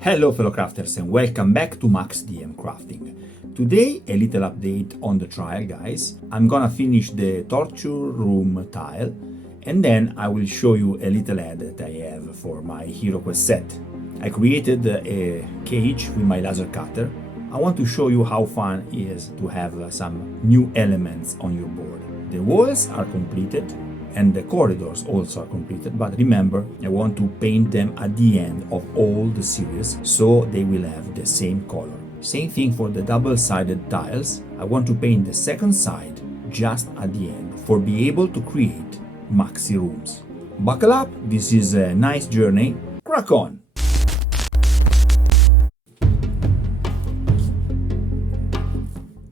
Hello fellow crafters and welcome back to maxdmcrafting. Today a little update on the trial, guys. I'm gonna finish the torture room tile and then I will show you a little ad that I have for my Hero Quest set. I created a cage with my laser cutter. I want to show you how fun it is to have some new elements on your board. The walls are completed and the corridors also are completed, but remember, I want to paint them at the end of all the series so they will have the same color. Same thing for the double-sided tiles. I want to paint the second side just at the end for be able to create maxi rooms. Buckle up, this is a nice journey. Crack on!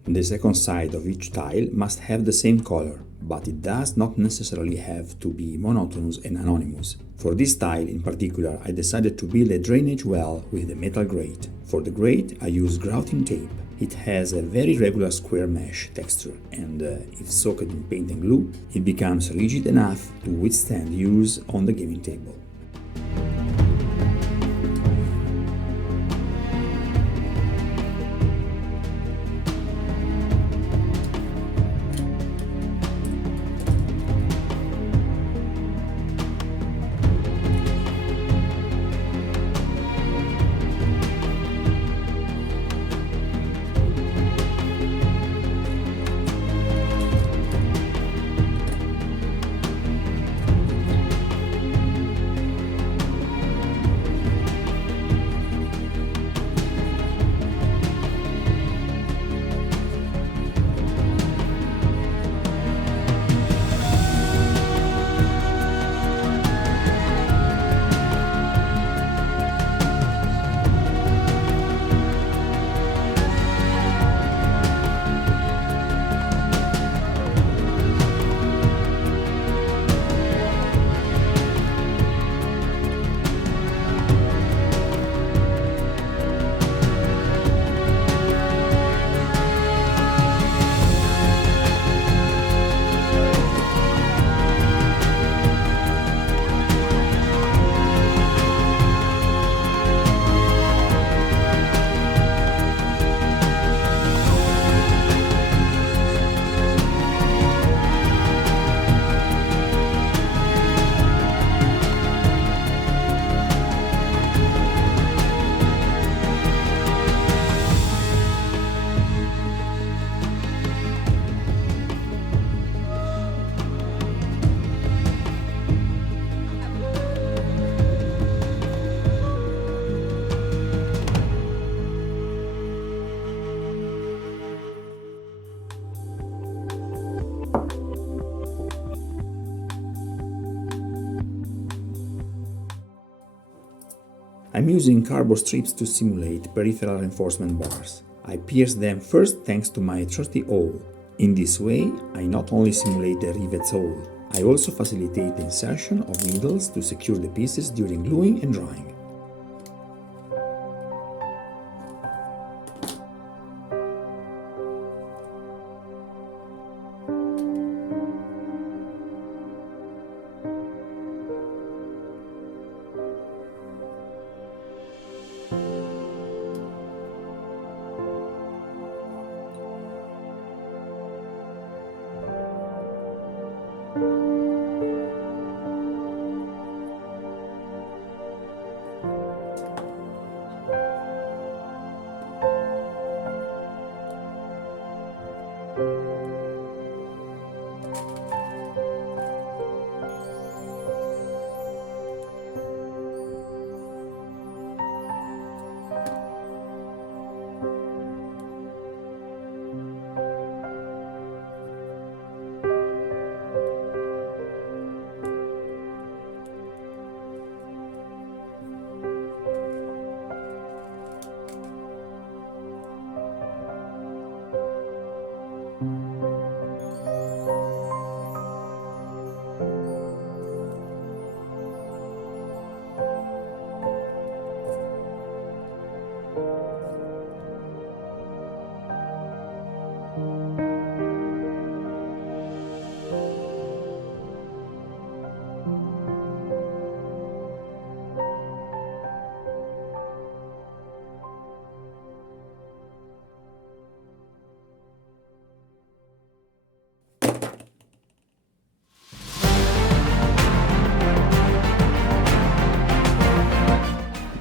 The second side of each tile must have the same color, but it does not necessarily have to be monotonous and anonymous. For this tile in particular, I decided to build a drainage well with a metal grate. For the grate, I use grouting tape. It has a very regular square mesh texture, and if soaked in paint and glue, it becomes rigid enough to withstand use on the gaming table. I'm using Carbo strips to simulate peripheral reinforcement bars. I pierce them first thanks to my trusty awl. In this way, I not only simulate the rivet's hole, I also facilitate the insertion of needles to secure the pieces during gluing and drying.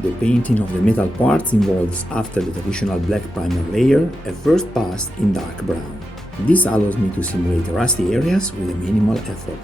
The painting of the metal parts involves, after the traditional black primer layer, a first pass in dark brown. This allows me to simulate rusty areas with a minimal effort.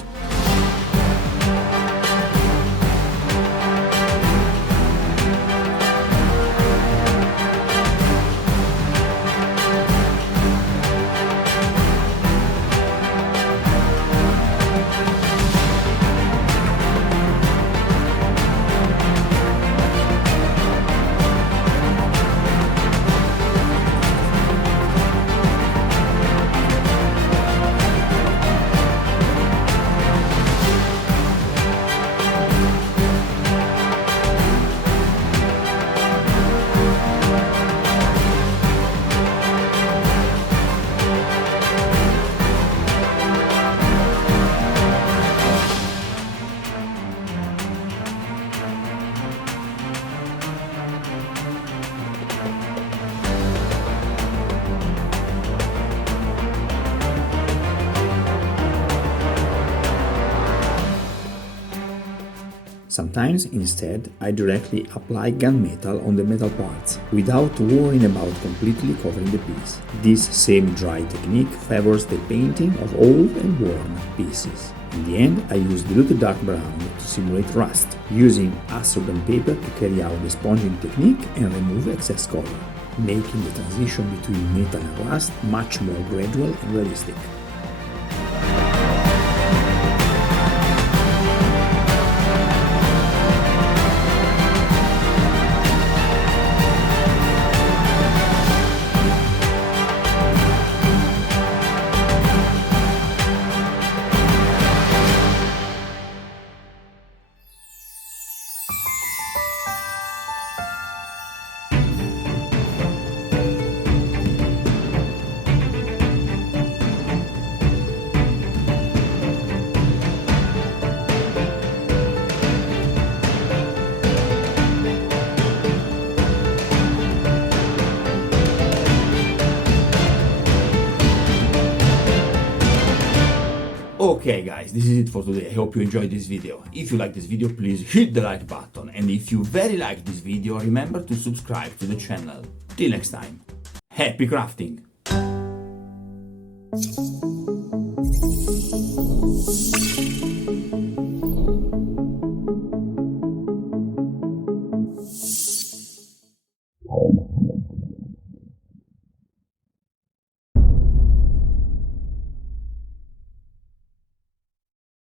Sometimes, instead, I directly apply gunmetal on the metal parts, without worrying about completely covering the piece. This semi-dry technique favors the painting of old and worn pieces. In the end, I use diluted dark brown to simulate rust, using absorbent paper to carry out the sponging technique and remove excess color, making the transition between metal and rust much more gradual and realistic. Okay guys, this is it for today. I hope you enjoyed this video. If you like this video, please hit the like button, and if you very like this video, remember to subscribe to the channel. Till next time, happy crafting!